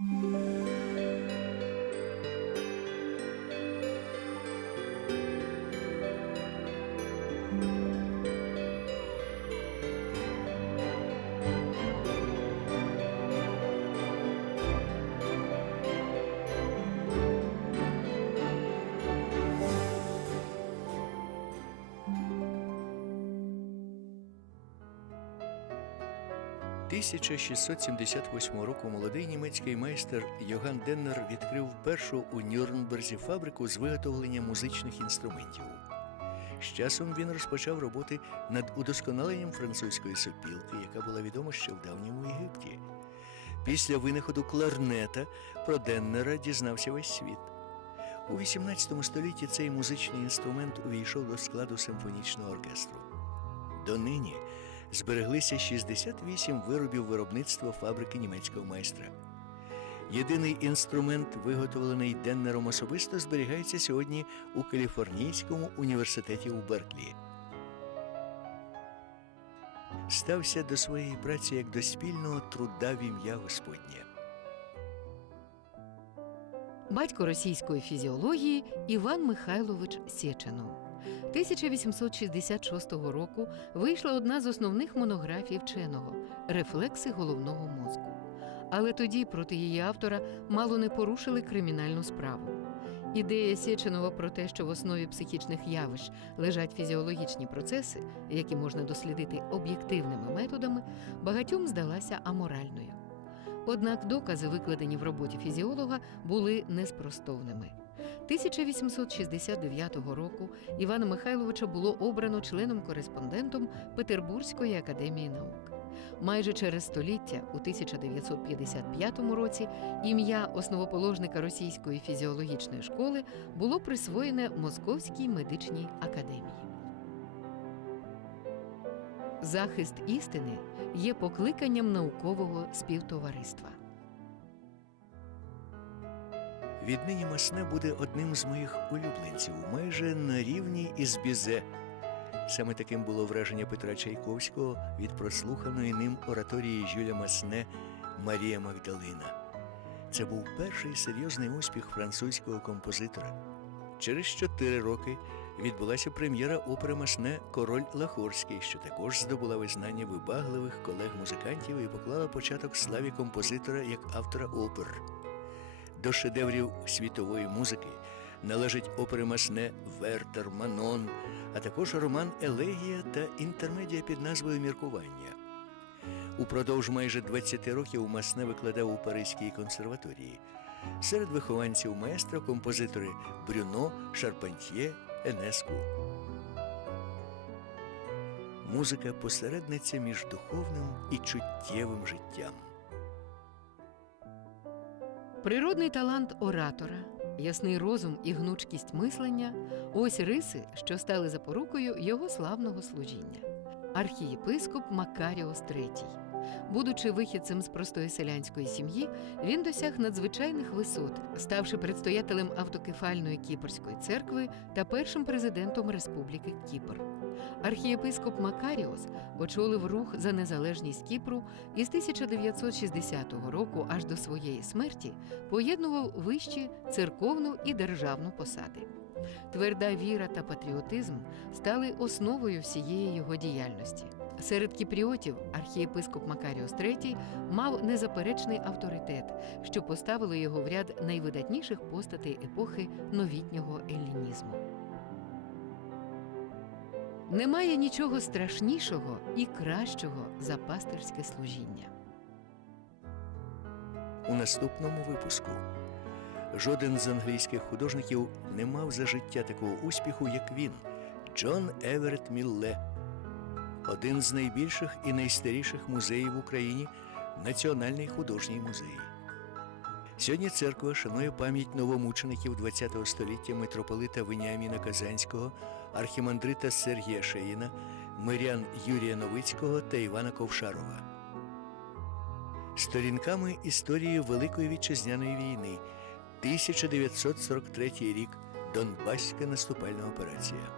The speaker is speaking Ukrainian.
Música – 1678 року молодий німецький майстер Йоган Деннер відкрив першу у Нюрнберзі фабрику з виготовлення музичних інструментів. З часом він розпочав роботи над удосконаленням французької сопілки, яка була відома ще в давньому Єгипті. Після винаходу кларнета про Деннера дізнався весь світ. У XVIII столітті цей музичний інструмент увійшов до складу симфонічного оркестру. Донині збереглися 68 виробів виробництва фабрики німецького майстра. Єдиний інструмент, виготовлений Деннером особисто, зберігається сьогодні у Каліфорнійському університеті у Берклі. Стався до своєї праці як до спільного труда в ім'я Господнє. Батько російської фізіології Іван Михайлович Сєченов. 1866 року вийшла одна з основних монографій вченого Рефлекси головного мозку. Але тоді проти її автора мало не порушили кримінальну справу. Ідея Сєченова про те, що в основі психічних явищ лежать фізіологічні процеси, які можна дослідити об'єктивними методами, багатьом здалася аморальною. Однак докази, викладені в роботі фізіолога, були неспростовними. 1869 року Івана Михайловича було обрано членом-кореспондентом Петербурзької академії наук. Майже через століття, у 1955 році, ім'я основоположника російської фізіологічної школи було присвоєне Московській медичній академії. Захист істини є покликанням наукового співтовариства. Віднині Масне буде одним з моїх улюбленців, майже на рівні із Бізе. Саме таким було враження Петра Чайковського від прослуханої ним ораторії Жюля Масне Марія Магдалина. Це був перший серйозний успіх французького композитора. Через чотири роки відбулася прем'єра опери Масне Король Лахорський, що також здобула визнання вибагливих колег-музикантів і поклала початок славі композитора як автора опер. До шедеврів світової музики належать опери Масне Вертер, Манон, а також роман Елегія та інтермедія під назвою Міркування. Упродовж майже 20 років Масне викладав у Паризькій консерваторії. Серед вихованців маестро композитори Брюно, Шарпантьє, Енеску. Музика посередниця між духовним і чуттєвим життям. Природний талант оратора, ясний розум і гнучкість мислення ось риси, що стали запорукою його славного служіння. Архієпископ Макаріос III. Будучи вихідцем з простої селянської сім'ї, він досяг надзвичайних висот, ставши предстоятелем автокефальної Кіпрської церкви та першим президентом Республіки Кіпр. Архієпископ Макаріос очолив рух за незалежність Кіпру і з 1960 року аж до своєї смерті поєднував вищі церковну і державну посади. Тверда віра та патріотизм стали основою всієї його діяльності. Серед кіпріотів архієпископ Макаріос III мав незаперечний авторитет, що поставило його в ряд найвидатніших постатей епохи новітнього еллінізму. Немає нічого страшнішого і кращого за пастирське служіння. У наступному випуску жоден з англійських художників не мав за життя такого успіху, як він Джон Еверет Мілле, один з найбільших і найстаріших музеїв в Україні Національний художній музей. Сьогодні церква шанує пам'ять новомучеників ХХ століття митрополита Веніаміна Казанського, архімандрита Сергія Шеїна, мирян Юрія Новицького та Івана Ковшарова. Сторінками історії Великої вітчизняної війни 1943 рік Донбаська наступальна операція.